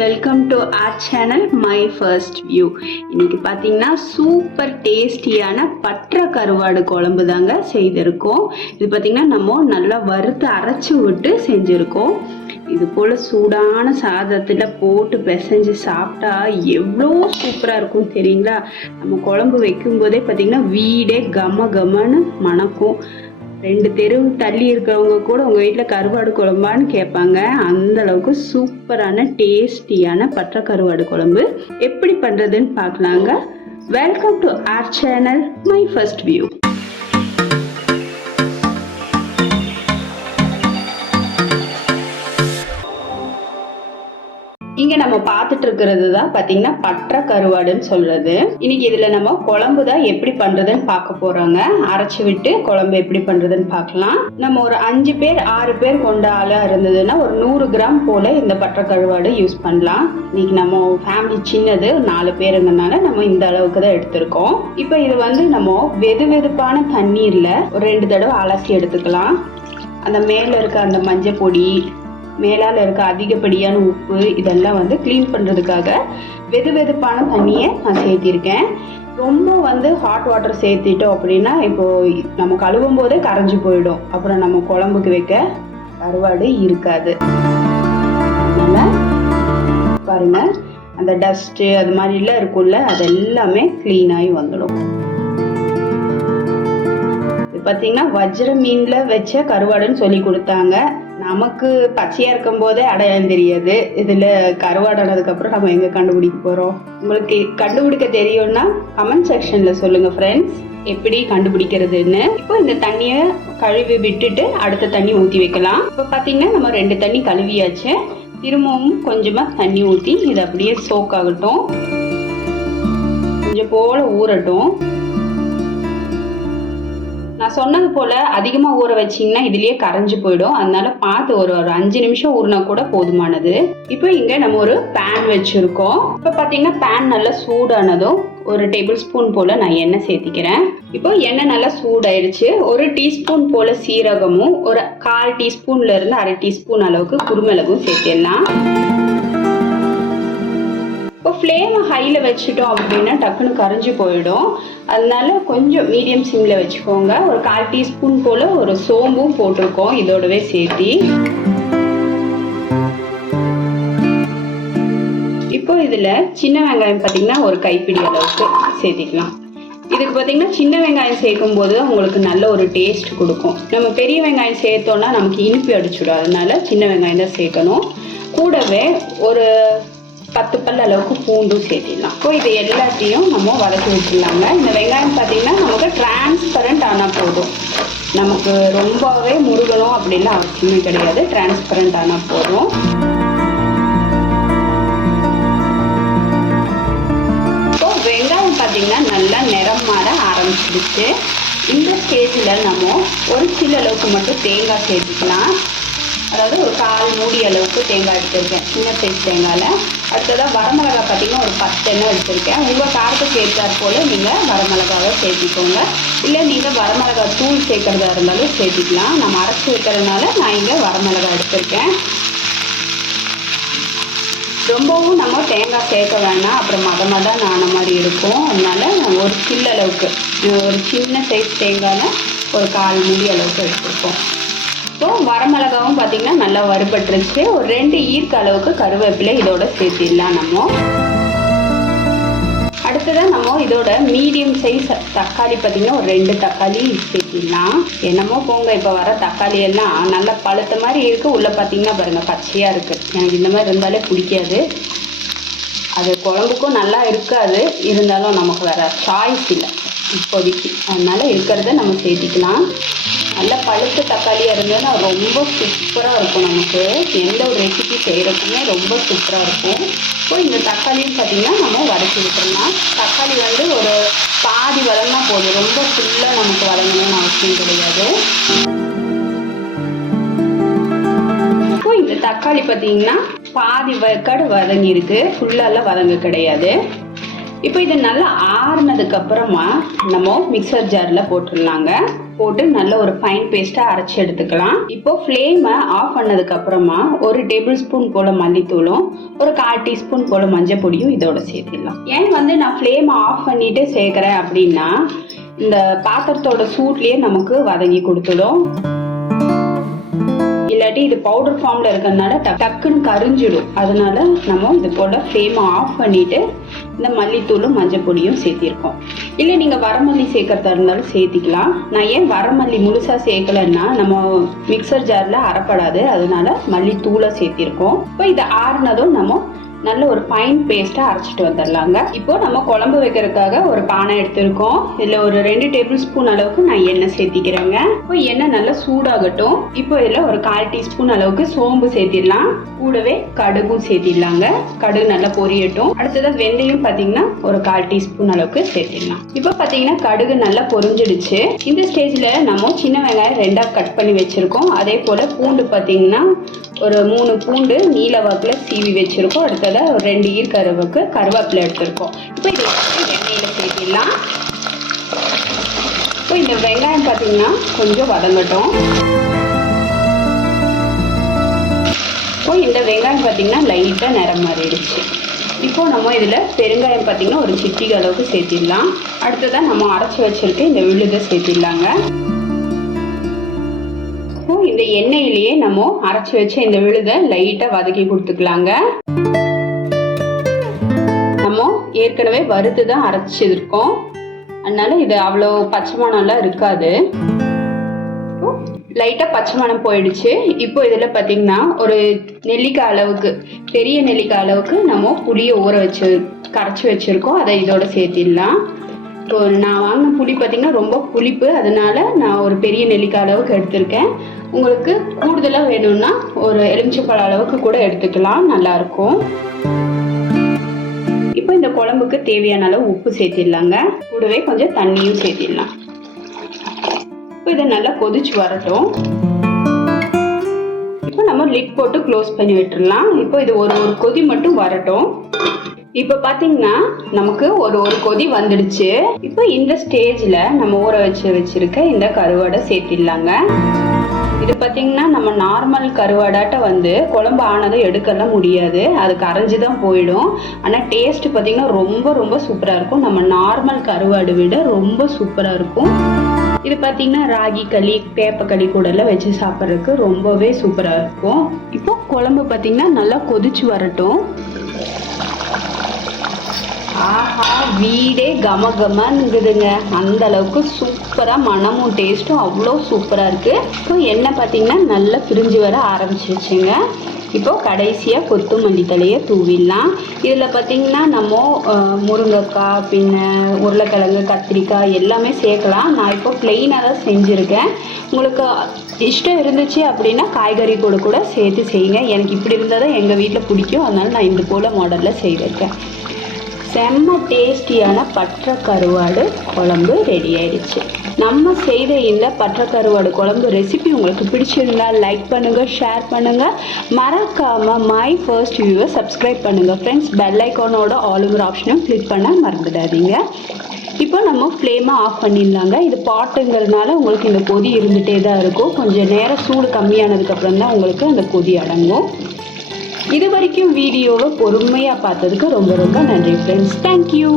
Welcome to our channel my first view. இன்னைக்கு பார்த்தீங்கன்னா super டேஸ்டியான பற்ற கருவாடு குழம்பு தாங்க செய்திருக்கோம். இது பார்த்தீங்கன்னா நம்ம நல்லா வறுத்து அரைச்சி விட்டு செஞ்சுருக்கோம். இது போல் சூடான சாதத்தில் போட்டு பிசைஞ்சு சாப்பிட்டா எவ்வளோ சூப்பராக இருக்கும் தெரியுங்களா. நம்ம குழம்பு வைக்கும்போதே பார்த்தீங்கன்னா வீடே கம கமன்னு மணக்கும். 2 தெரு தள்ளி இருக்கிறவங்க கூட உங்கள் வீட்டில் கருவாடு குழம்பான்னு கேட்பாங்க. அந்த அளவுக்கு சூப்பரான டேஸ்டியான பற்ற கருவாடு குழம்பு எப்படி பண்ணுறதுன்னு பார்க்கலாங்க. Welcome to our channel my first view. இங்க நம்ம பார்த்துட்டு இருக்கிறது தான் பாத்தீங்கன்னா பற்ற கருவாடுன்னு சொல்றது. இன்னைக்கு இதுல நம்ம குழம்பு தான் எப்படி பண்றதுன்னு பார்க்க போறோங்க. அரைச்சு விட்டு குழம்பு எப்படி பண்றதுன்னு பார்க்கலாம். நம்ம ஒரு 5 பேர் 6 பேர் கொண்ட ஆளா இருந்ததுன்னா ஒரு 100 கிராம் போல இந்த பற்ற கருவாடு யூஸ் பண்ணலாம். இன்னைக்கு நம்ம ஃபேமிலி சின்னது 4 பேருங்கனால நம்ம இந்த அளவுக்கு தான் எடுத்திருக்கோம். இப்போ இது வந்து நம்ம வெதுவெதுப்பான தண்ணீர்ல ஒரு 2 தடவை அலசி எடுத்துக்கலாம். அந்த மேல இருக்க அந்த மஞ்சள் பொடி, மேலால் இருக்க அதிகப்படியான உப்பு இதெல்லாம் வந்து க்ளீன் பண்ணுறதுக்காக வெதுவெதுப்பான தண்ணியை நான் சேர்த்திருக்கேன். ரொம்ப வந்து ஹாட் வாட்டர் சேர்த்திட்டோம் அப்படின்னா இப்போது நம்ம கழுவும் போதே கரைஞ்சி போயிடும். அப்புறம் நம்ம குழம்புக்கு வைக்க கருவாடு இருக்காது. அதனால் பாருங்க, அந்த டஸ்ட்டு அது மாதிரிலாம் இருக்கும்ல, அது எல்லாமே க்ளீனாகி வந்துடும். பார்த்தீங்கன்னா வஜ்ர மீனில் வச்ச கருவாடுன்னு சொல்லி கொடுத்தாங்க. நமக்கு பச்சையாக இருக்கும் போதே அடையாளம் தெரியாது. இதில் கருவாடானதுக்கப்புறம் நம்ம எங்கே கண்டுபிடிக்க போகிறோம்? உங்களுக்கு கண்டுபிடிக்க தெரியும்னா கமெண்ட் செக்ஷனில் சொல்லுங்கள் ஃப்ரெண்ட்ஸ், எப்படி கண்டுபிடிக்கிறதுன்னு. இப்போ இந்த தண்ணியை கழுவி விட்டுட்டு அடுத்த தண்ணி ஊற்றி வைக்கலாம். இப்போ பார்த்தீங்கன்னா நம்ம 2 தண்ணி கழுவியாச்சு. திரும்பவும் கொஞ்சமாக தண்ணி ஊற்றி இது அப்படியே சோக் ஆகட்டும், கொஞ்சம் போல் ஊறட்டும். நான் சொன்னது போல அதிகமாக ஊற வச்சிங்கன்னா இதுலேயே கரைஞ்சி போயிடும். அதனால பார்த்து ஒரு 5 நிமிஷம் ஊறினா கூட போதுமானது. இப்போ இங்கே நம்ம ஒரு பேன் வச்சுருக்கோம். இப்போ பார்த்தீங்கன்னா பேன் நல்லா சூடானதும் ஒரு டேபிள் ஸ்பூன் போல் நான் எண்ணெய் சேர்த்திக்கிறேன். இப்போ எண்ணெய் நல்லா சூடாயிடுச்சு. 1 டீஸ்பூன் போல் சீரகமும் ஒரு 1/4 டீஸ்பூன்லேருந்து 1/2 டீஸ்பூன் அளவுக்கு குருமிளகும் சேர்த்திடலாம். இப்போ ஃப்ளேமை ஹையில் வச்சுட்டோம் அப்படின்னா டக்குன்னு கரைஞ்சி போயிடும். அதனால கொஞ்சம் மீடியம் சிம்மில் வச்சுக்கோங்க. ஒரு 1/4 டீஸ்பூன் போல் ஒரு சோம்பும் போட்டிருக்கோம் இதோடவே சேர்த்தி. இப்போ இதில் சின்ன வெங்காயம் பார்த்தீங்கன்னா ஒரு கைப்பிடி அளவுக்கு சேர்த்திக்கலாம். இதுக்கு பார்த்தீங்கன்னா சின்ன வெங்காயம் சேர்க்கும் போது உங்களுக்கு நல்ல ஒரு டேஸ்ட் கொடுக்கும். நம்ம பெரிய வெங்காயம் சேர்த்தோன்னா நமக்கு இனிப்பு அடிச்சுடும். அதனால சின்ன வெங்காயம் தான் சேர்க்கணும். கூடவே ஒரு 10 பல் அளவுக்கு பூண்டும் சேர்த்திடலாம். இப்போ இது எல்லாத்தையும் நம்ம வதக்கி வச்சிடலாங்க. இந்த வெங்காயம் பார்த்தீங்கன்னா நமக்கு டிரான்ஸ்பரண்ட் ஆனால் போதும். நமக்கு ரொம்பவே முருகணும் அப்படின்லாம் அவசியமே கிடையாது. டிரான்ஸ்பரண்ட் ஆனால் போதும். இப்போ வெங்காயம் பார்த்தீங்கன்னா நல்லா நிறம் மாற ஆரம்பிச்சிடுச்சு. இந்த ஸ்டேஜில் நம்ம ஒரு சில அளவுக்கு மட்டும் தேங்காய் சேர்த்துக்கலாம். அதாவது ஒரு 1/4 மூடி அளவுக்கு தேங்காய் எடுத்திருக்கேன், சின்ன சைஸ் தேங்காயில். அடுத்ததாக வரமிளகாய் பார்த்தீங்கன்னா ஒரு 10 எண்ணெய் எடுத்திருக்கேன். உங்கள் காரத்துக்கு ஏற்றாற் போல் நீங்கள் வரமிளகாவை சேர்த்திக்கோங்க. இல்லை நீங்கள் வரமிளகாய் தூள் சேர்க்குறதா இருந்தாலும் சேர்த்திக்கலாம். நம்ம அரைச்சி வைக்கிறதுனால நான் இங்கே வரமிளகாய் எடுத்திருக்கேன். ரொம்பவும் நம்ம தேங்காய் சேர்க்க வேணாம், அப்புறம் மதமாக ஆன மாதிரி இருக்கும். அதனால ஒரு சில்ல அளவுக்கு ஒரு சின்ன சைஸ் தேங்காயில் ஒரு 1/4 மூடி அளவுக்கு எடுத்திருக்கோம். ஸோ வரமிளகாவும் பார்த்தீங்கன்னா நல்லா வறுபட்டுருச்சு. ஒரு 2 ஈர்க்க அளவுக்கு கருவேப்பிலை இதோட சேர்த்திடலாம் நம்ம. அடுத்ததான் நம்ம இதோட மீடியம் சைஸ் தக்காளி பார்த்தீங்கன்னா ஒரு 2 தக்காளி சேர்த்திடலாம். என்னமோ போங்க, இப்போ வர தக்காளி எல்லாம் நல்லா பழுத்த மாதிரி இருக்குது. உள்ளே பார்த்தீங்கன்னா பாருங்கள் பச்சையாக இருக்குது. எனக்கு இந்த மாதிரி இருந்தாலே பிடிக்காது. அது குழம்புக்கும் நல்லா இருக்காது. இருந்தாலும் நமக்கு வேறு சாய்ஸ் இல்லை இப்போதைக்கு. அதனால் இருக்கிறத நம்ம சேர்த்திக்கலாம். நல்ல பழுத்த தக்காளியாக இருந்ததுன்னா ரொம்ப சூப்பராக இருக்கும். நமக்கு எந்த ஒரு ரெசிபி செய்கிறதுக்குமே ரொம்ப சூப்பராக இருக்கும். இப்போ இந்த தக்காளியும் பார்த்திங்கன்னா நம்ம வதக்கி விட்டுறலாம். தக்காளி வந்து ஒரு பாதி வதங்கினா போதும். ரொம்ப ஃபுல்லாக நமக்கு வதங்கணும்னு அவசியம் கிடையாது. இப்போ இந்த தக்காளி பார்த்திங்கன்னா பாதி வதக்கடு வதங்கியிருக்கு, ஃபுல்லாலாம் வதங்க கிடையாது. இப்போ இது நல்லா ஆறுனதுக்கு அப்புறமா நம்ம மிக்சர் ஜாரில் போட்டுடலாங்க. போட்டு நல்ல ஒரு ஃபைன் பேஸ்டா அரைச்சி எடுத்துக்கலாம். இப்போ ஃப்ளேமை ஆஃப் பண்ணதுக்கு அப்புறமா 1 டேபிள் ஸ்பூன் போல மல்லித்தூளும் 1/4 டீஸ்பூன் போல மஞ்சள் பொடியும் இதோட சேர்த்திடலாம். ஏன் நான் ஃப்ளேமை ஆஃப் பண்ணிட்டு சேர்க்கிறேன் அப்படின்னா இந்த பாத்திரத்தோட சூட்லயே நமக்கு வதங்கி கொடுத்துடும். இல்லாட்டி இது பவுடர் ஃபார்ம்ல இருக்கிறதுனால டக்குன்னு கரிஞ்சிடும். அதனால நம்ம இது போல ஃப்ளேமை ஆஃப் பண்ணிட்டு இந்த மல்லித்தூளும் மஞ்சள் பொடியும் சேர்த்திருக்கோம். இல்லை நீங்க வரமல்லி சேர்க்கறதா இருந்தாலும் சேர்த்திக்கலாம். நான் ஏன் வரமல்லி முழுசா சேர்க்கலன்னா நம்ம மிக்சர் ஜார்ல அரைப்படாது, அதனால மல்லித்தூளை சேர்த்திருக்கோம். இப்போ இதை ஆறுனதும் நம்ம நல்ல ஒரு ஃபைன் பேஸ்டா அரைச்சிட்டு வந்துடலாங்க. இப்போ நம்ம குழம்பு வைக்கிறதுக்காக ஒரு பானை எடுத்திருக்கோம். இதுல ஒரு 2 டேபிள் ஸ்பூன் அளவுக்கு நான் எண்ணெய் சேர்த்திக்கிறேங்க. இப்போ எண்ணெய் நல்லா சூடாகட்டும். இப்போ இதுல ஒரு 1/4 டீஸ்பூன் அளவுக்கு சோம்பு சேர்த்திடலாம். கூடவே கடுகும் சேர்த்திடலாங்க. கடுகு நல்லா பொரியட்டும். அடுத்ததான் வெந்தயம் பாத்தீங்கன்னா ஒரு 1/4 டீஸ்பூன் அளவுக்கு சேர்த்திடலாம். இப்போ பாத்தீங்கன்னா கடுகு நல்லா பொரிஞ்சிடுச்சு. இந்த ஸ்டேஜ்ல நம்ம சின்ன வெங்காயம் 2ஆ கட் பண்ணி வச்சிருக்கோம். அதே போல பூண்டு பாத்தீங்கன்னா ஒரு 3 பூண்டு நீல வாக்குல சீவி வச்சிருக்கோம். அடுத்தது ஒரு 2 ஈர்க்கருவுக்கு கருவேப்பிலை எடுத்திருக்கோம். இப்போ இது எண்ணெயில சேர்த்திடலாம். இப்போ இந்த வெங்காயம் பார்த்தீங்கன்னா கொஞ்சம் வதங்கட்டும். இப்போ இந்த வெங்காயம் பார்த்தீங்கன்னா லைட்டா நிறம் மாறிடுச்சு. இப்போ நம்ம இதுல பெருங்காயம் பார்த்தீங்கன்னா ஒரு சிட்டிகை அளவுக்கு சேர்த்திடலாம். அடுத்ததான் நம்ம அரைச்சி வச்சிருக்க இந்த விழுதை சேர்த்திடலாங்க. இந்த எண்ணெயிலேயே நம்ம அரைச்சி வச்ச இந்த விழுதை லைட்டா வதக்கி கொடுத்துக்கலாங்க. நம்ம ஏற்கனவே வறுத்து தான் அரைச்சிருக்கோம், அதனால இது அவ்வளோ பச்சை மணம்லாம் இருக்காது. லைட்டா பச்சை மணம் போயிடுச்சு. இப்போ இதுல பாத்தீங்கன்னா ஒரு நெல்லிக்காய் அளவுக்கு, பெரிய நெல்லிக்காய் அளவுக்கு நம்ம புளியை ஊற வச்சு கரைச்சி வச்சிருக்கோம். அதை இதோட சேர்த்திடலாம். இப்போ நான் வாங்கின புளி பார்த்தீங்கன்னா ரொம்ப புளிப்பு, அதனால நான் ஒரு பெரிய நெல்லிக்காய் அளவுக்கு எடுத்திருக்கேன். உங்களுக்கு கூடுதலாக வேணும்னா ஒரு எலுமிச்சைப்பழம் அளவுக்கு கூட எடுத்துக்கலாம், நல்லா இருக்கும். இப்போ இந்த குழம்புக்கு தேவையான அளவு உப்பு சேர்த்திடலாங்க. கூடவே கொஞ்சம் தண்ணியும் சேர்த்திடலாம். இப்போ இதை நல்லா கொதிச்சு வரட்டும். இப்போ நம்ம லிட் போட்டு க்ளோஸ் பண்ணி விட்டுடலாம். இப்போ இது ஒரு கொதி மட்டும் வரட்டும். இப்போ பாத்தீங்கன்னா நமக்கு ஒரு கொதி வந்துடுச்சு. இப்போ இந்த ஸ்டேஜ்ல நம்ம ஊற வச்சிருக்க இந்த கருவாடை சேர்த்திடலாங்க. இது பாத்தீங்கன்னா நம்ம நார்மல் கருவாடாட்ட குழம்பு ஆனதை எடுக்கலாம் முடியாது, அது கரைஞ்சுதான் போயிடும். ஆனா டேஸ்ட் பாத்தீங்கன்னா ரொம்ப ரொம்ப சூப்பரா இருக்கும். நம்ம நார்மல் கருவாடு விட ரொம்ப சூப்பரா இருக்கும். இது பாத்தீங்கன்னா ராகி களி, பேப்பக்களி கூட எல்லாம் வச்சு சாப்பிட்றதுக்கு ரொம்பவே சூப்பரா இருக்கும். இப்போ குழம்பு பாத்தீங்கன்னா நல்லா கொதிச்சு வரட்டும். ஆஹா, வீடே கம கமங்குதுங்க. அந்த அளவுக்கு சூப்பரா மனமும் டேஸ்ட்டும் அவ்வளோ சூப்பரா இருக்கு. இப்போ எண்ணெய் பார்த்தீங்கன்னா நல்லா பிரிஞ்சு வர ஆரம்பிச்சிருச்சுங்க. இப்போ கடைசியா கொத்தமல்லி தழையை தூவிடலாம். இதுல பார்த்தீங்கன்னா நம்ம முருங்கைக்காய், பின்ன உருளைக்கிழங்கு, கத்திரிக்காய் எல்லாமே சேர்க்கலாம். நான் இப்போ பிளெயினாக தான் செஞ்சுருக்கேன். உங்களுக்கு இஷ்டம் இருந்துச்சு அப்படின்னா காய்கறி கூட சேர்த்து செய்யுங்க. எனக்கு இப்படி இருந்தால் தான் எங்கள் வீட்டில் பிடிக்கும், அதனால நான் இந்த போல மாடலில் செய்திருக்கேன். செம்ம டேஸ்டியான பற்ற கருவாடு குழம்பு ரெடி ஆயிடுச்சு. நம்ம செய்த இந்த பற்ற கருவாடு குழம்பு ரெசிபி உங்களுக்கு பிடிச்சிருந்தா லைக் பண்ணுங்க, ஷேர் பண்ணுங்க, மறக்காம மை ஃபர்ஸ்ட் வியூவை சப்ஸ்கிரைப் பண்ணுங்க ஃப்ரெண்ட்ஸ். பெல் ஐக்கானோட ஆளுங்கிற ஆப்ஷனும் கிளிக் பண்ண மறந்துடாதீங்க. இப்போ நம்ம ஃப்ளேமை ஆஃப் பண்ணிடலாங்க. இது பாட்டுங்கிறதுனால உங்களுக்கு இந்த கொதி இருந்துகிட்டே தான் இருக்கும். கொஞ்சம் நேரம் சூடு கம்மியானதுக்கப்புறம் தான் உங்களுக்கு அந்த கொதி அடங்கும். இது வரைக்கும் வீடியோவை பொறுமையாக பார்த்ததுக்கு ரொம்ப ரொம்ப நன்றி ஃப்ரெண்ட்ஸ். தேங்க்யூ.